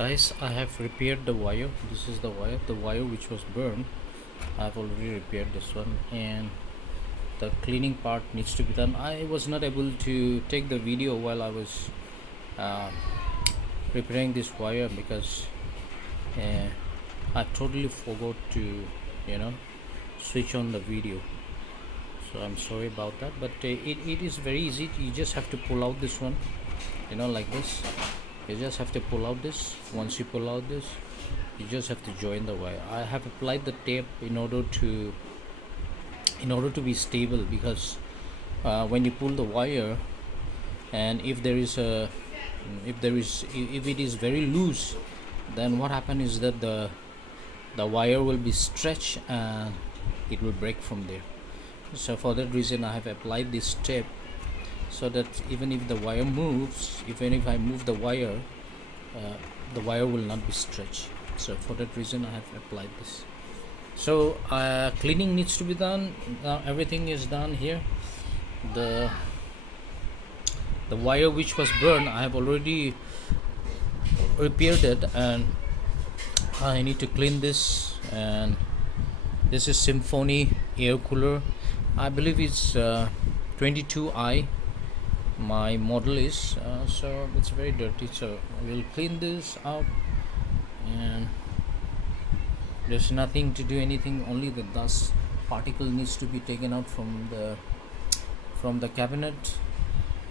Guys, I have repaired the wire. This is the wire which was burned. I've already repaired this one, and the cleaning part needs to be done. I was not able to take the video while I was uh, repairing this wire because I totally forgot to switch on the video. So I'm sorry about that, but it is very easy. You just have to pull out this one, like this. You just have to pull out this. Once you pull out this, you just have to join the wire. I have applied the tape in order to be stable, because when you pull the wire, and if it is very loose, then what happens is that the wire will be stretched and it will break from there. So for that reason I have applied this tape, so that even if the wire moves, even if I move the wire will not be stretched. So for that reason I have applied this. So cleaning needs to be done. Now everything is done here. The wire which was burned, I have already repaired it, and I need to clean this. And this is Symphony air cooler. I believe it's 22i my model is, so it's very dirty, so we'll clean this out. And there's nothing to do anything, only the dust particle needs to be taken out from the cabinet,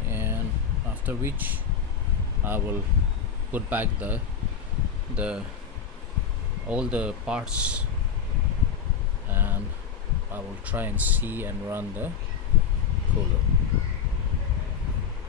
and after which I will put back all the parts, and I will try and see and run the cooler.